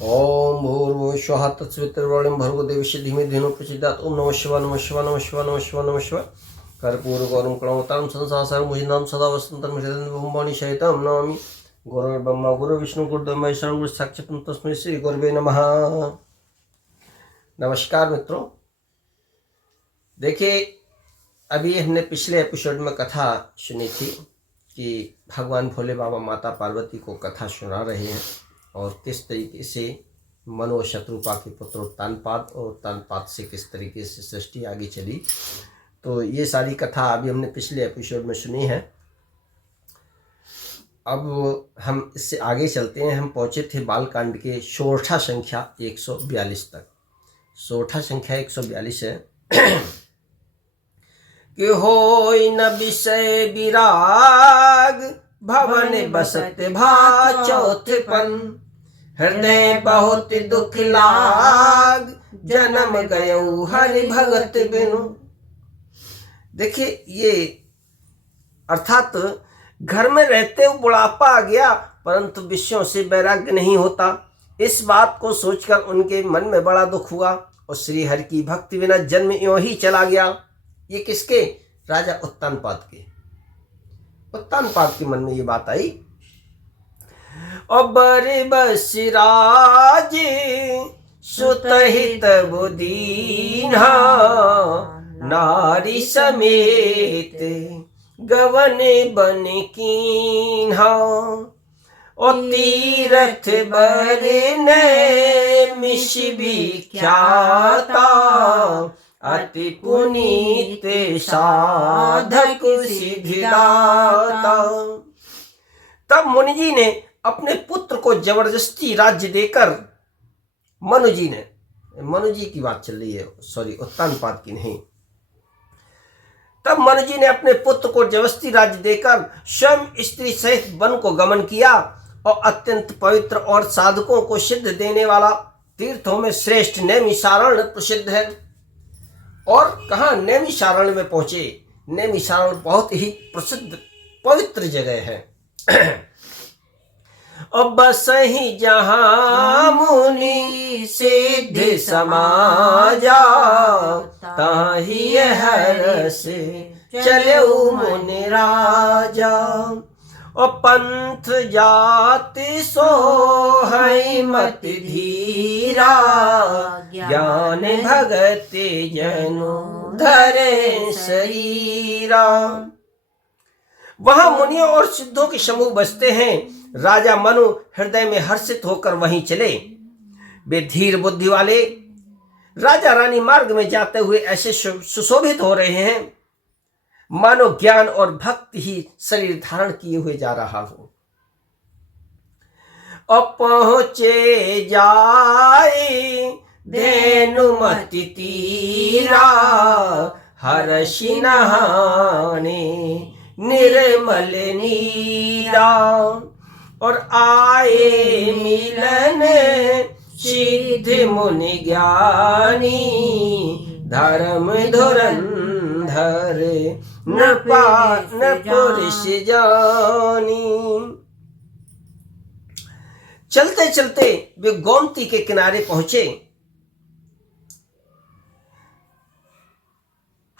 ओम भूर्भुवस्वः तत्सवितुर्वरेण्यं भर्गो देवस्य धीमहि धियो यो न प्रचोदयात्। ओम नमः शिवाय नमः शिवाय नमः शिवाय नमः शिवाय नमः शिवाय। कर्पूरगौरं करुणावतारं संसारसारं भुजनं सदा वसन्तं हृदयं सहितं नमामि। गुरुर्ब्रह्मा गुरुर्विष्णु गुरुर्देवो महेश्वरः गुरुः साक्षात् परं तस्मै श्री गुरुवे नमः। नमस्कार मित्रों, देखिए अभी हमने पिछले एपिसोड में कथा सुनी थी कि भगवान भोले बाबा माता पार्वती को कथा सुना रहे हैं और किस तरीके से मनु और शत्रुपा के पुत्र उत्तानपाद और उत्तानपाद से किस तरीके से सृष्टि आगे चली। तो ये सारी कथा अभी हमने पिछले एपिसोड में सुनी है। अब हम इससे आगे चलते हैं। हम पहुँचे थे बालकांड के सोरठा संख्या 142 तक। सोरठा संख्या 142 है कि होय न विषय विराग भवन बसत भा चौथपन हृदय बहुत दुख लाग जन्म गयो हरि भगत बिनु। देखिए ये अर्थात घर में रहते हुए बुढ़ापा आ गया परंतु विषयों से वैराग्य नहीं होता। इस बात को सोचकर उनके मन में बड़ा दुख हुआ और श्री हरि की भक्ति बिना जन्म यूं ही चला गया। ये किसके? राजा उत्तानपाद के। उत्तानपाद के मन में ये बात आई। और बड़े बसराज सुतहित बुदीना नारी समेत गवन बन कीन्हा और तीरथ बरने मिश विख्याता अति पुनीत साधक सिद्धिदाता। तब मुनि जी ने अपने पुत्र को जबरदस्ती राज्य देकर, मनु जी की बात चल रही है, सॉरी उत्तानपाद की नहीं। तब मनु जी ने अपने पुत्र को जबरदस्ती राज्य देकर स्वयं स्त्री सहित वन को गमन किया और अत्यंत पवित्र और साधकों को सिद्ध देने वाला तीर्थों में श्रेष्ठ नैमिषारण्य प्रसिद्ध है। और कहाँ? नैमिषारण्य में पहुंचे। नैमिषारण्य बहुत ही प्रसिद्ध पवित्र जगह है। और बस ही जहाँ मुनि सिद्ध समाजा ताहि हरस चले मुनि राजा। और पंथ जाति सो है मत धीरा ज्ञान भगत जनु धरे शरीरा। वहां मुनियों और सिद्धों के समूह बसते हैं। राजा मनु हृदय में हर्षित होकर वहीं चले। वे धीर बुद्धि वाले राजा रानी मार्ग में जाते हुए ऐसे सुशोभित हो रहे हैं मानो ज्ञान और भक्ति ही शरीर धारण किए हुए जा रहा हो। और पहुंचे जाए धेनुमति तीरा हर्षि नहाने निर्मल नीरा। और आए मिलन सिद्ध मुनि ज्ञानी धर्म धुरंधर न पुरुष जानी। चलते चलते वे गोमती के किनारे पहुंचे।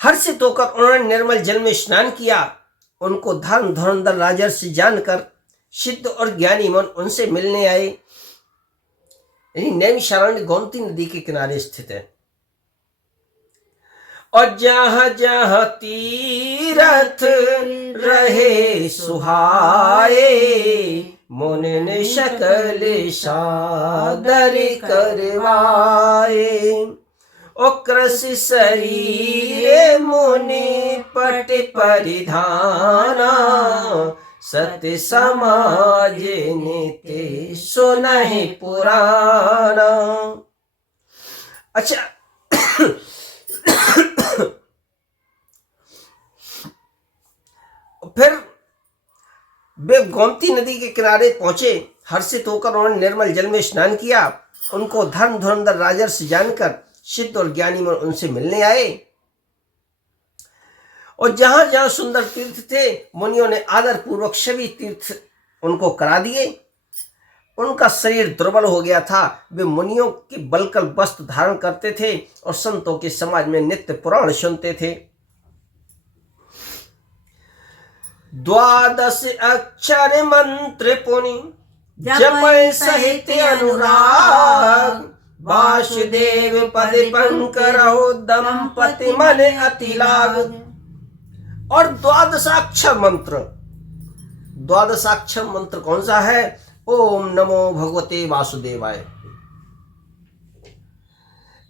हर्षित होकर उन्होंने निर्मल जल में स्नान किया। उनको धर्म धुरंधर राजर्षि जानकर सिद्ध और ज्ञानी मन उनसे मिलने आए। यानी नैमिषारण्य गोमती नदी के किनारे स्थित है। और जहाँ जहाँ तीरथ रहे सुहाए मुनि सकल सादर करवाए। ओ कृषि शरीर मुनि पट परिधाना सत्य समाज नीति सुनहि पुराना। अच्छा फिर वे गोमती नदी के किनारे पहुंचे। हर्षित होकर उन्होंने निर्मल जल में स्नान किया। उनको धर्म धुरंधर राजर्षि जानकर सिद्ध और ज्ञानी मन उनसे मिलने आए। और जहां जहां सुंदर तीर्थ थे मुनियों ने आदर पूर्वक सभी तीर्थ उनको करा दिए। उनका शरीर दुर्बल हो गया था। वे मुनियों के बलकल वस्त्र धारण करते थे और संतों के समाज में नित्य पुराण सुनते थे। 12 अक्षर मंत्र पुनि जपै सहित अनुराग, वासुदेव पद पंकरौ दंपति मन अति लाग। और 12 मंत्र, 12 मंत्र कौन सा है? ओम नमो भगवते वासुदेवाय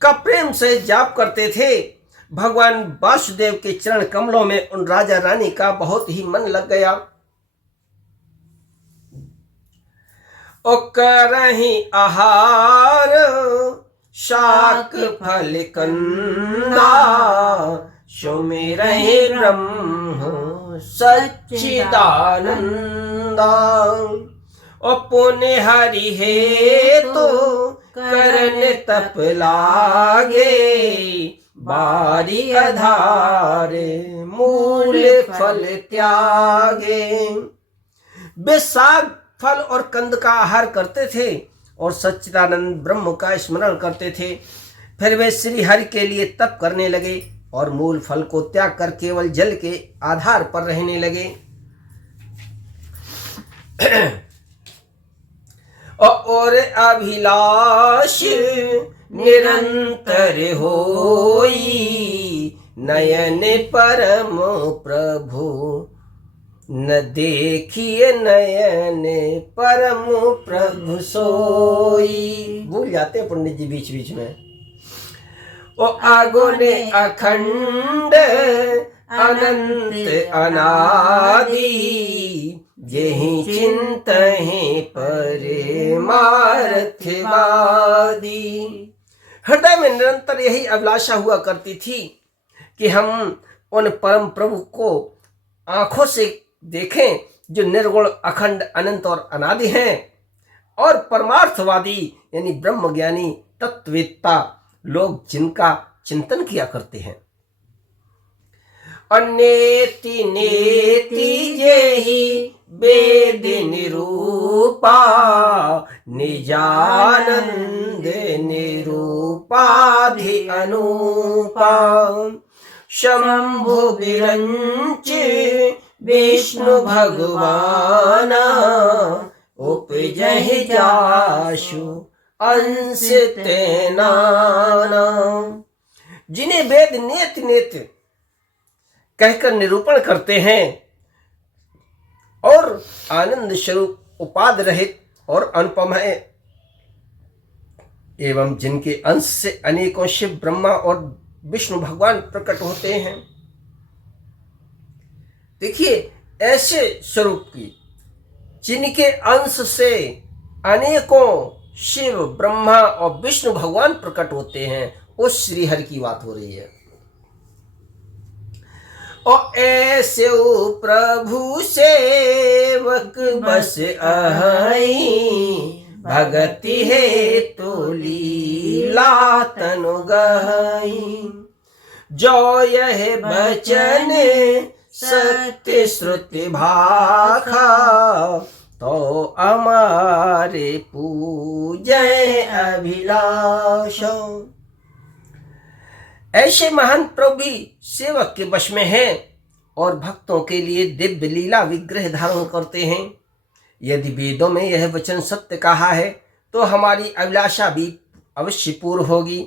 का प्रेम से जाप करते थे। भगवान वासुदेव के चरण कमलों में उन राजा रानी का बहुत ही मन लग गया। ओ करहि आहार शाक फल कंदा, सुमिरहि ब्रह्म सच्चिदानंदा। ओ पुण्य हरि हे तो करन तप लागे, बारी आधारे मूल फल त्यागे। वे साग फल और कंद का आहार करते थे और सच्चिदानंद ब्रह्म का स्मरण करते थे। फिर वे श्री हरि के लिए तप करने लगे और मूल फल को त्याग कर केवल जल के आधार पर रहने लगे। और अभिलाष निरंतर होई, नयन परम प्रभु न देखिए नयन परम प्रभु सोई। भूल जाते हैं पंडित जी बीच बीच में। ओ आगुने अखंड अनंत अनादि, यही चिंतहि परमार्थवादी। हृदय में निरंतर यही अभिलाषा हुआ करती थी कि हम उन परम प्रभु को आंखों से देखें जो निर्गुण अखंड अनंत और अनादि हैं, और परमार्थवादी यानी ब्रह्मज्ञानी तत्ववेत्ता लोग जिनका चिंतन किया करते हैं। अनेति नेति जेहि वेद निरूपा, निजानंद निरूपाधि अनूपा। शंभु विरंच विष्णु भगवाना, उपजहि जाशु अंश तेनाना। जिन्हें वेद नेत नेत कहकर निरूपण करते हैं और आनंद स्वरूप उपाद रहित और अनुपम है, एवं जिनके अंश से अनेकों शिव ब्रह्मा और विष्णु भगवान प्रकट होते हैं। देखिए ऐसे स्वरूप की जिनके अंश से अनेकों शिव ब्रह्मा और विष्णु भगवान प्रकट होते हैं, उस श्री हरि की बात हो रही है। और ऐसे प्रभु सेवक बस अहई, भगति है तो लीला तनु गई। जो यह बचन सत्य श्रुति भाखा, तो हमारे पूजय अभिलाष। ऐसे महान प्रभु भी सेवक के वश में हैं और भक्तों के लिए दिव्य लीला विग्रह धारण करते हैं। यदि वेदों में यह वचन सत्य कहा है तो हमारी अभिलाषा भी अवश्य पूर्ण होगी।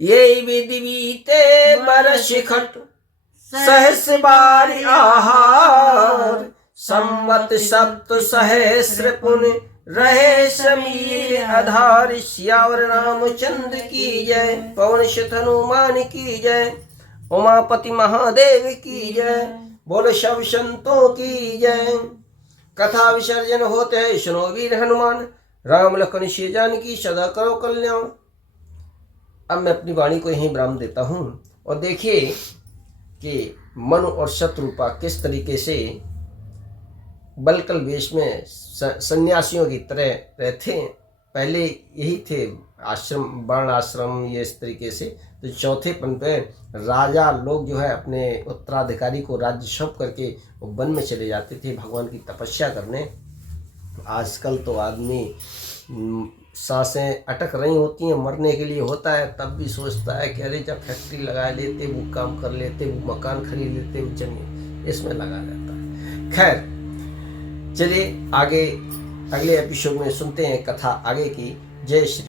ये विधि बीते बरस खट, सहस बार आहार। संवत सप्त सहस्र पुन रहे समीर आधार। श्यावर रामचंद्र की जय, पवन सुत हनुमान की जय, उमापति महादेव की जय, बोल सब संतों की जय। कथा विसर्जन होते हैं सुनो वीर हनुमान, राम लखन सीता जानकी सदा करो कल्याण। अब मैं अपनी वाणी को यहीं विराम देता हूँ और देखिए कि मनु और शत्रुपा किस तरीके से बलकल वेश में सन्यासियों की तरह रहते। पहले यही थे आश्रम, वर्ण आश्रम, ये इस तरीके से। तो चौथे पन पे राजा लोग जो है अपने उत्तराधिकारी को राज्य सौंप करके वो वन में चले जाते थे भगवान की तपस्या करने। आजकल तो आदमी सांसें अटक रही होती हैं, मरने के लिए होता है, तब भी सोचता है कि अरे जब फैक्ट्री लगा लेते, वो काम कर लेते, वो मकान खरीद लेते, वो जमीन, इसमें लगा रहता है। खैर चलिए आगे अगले एपिसोड में सुनते हैं कथा आगे की। जय श्री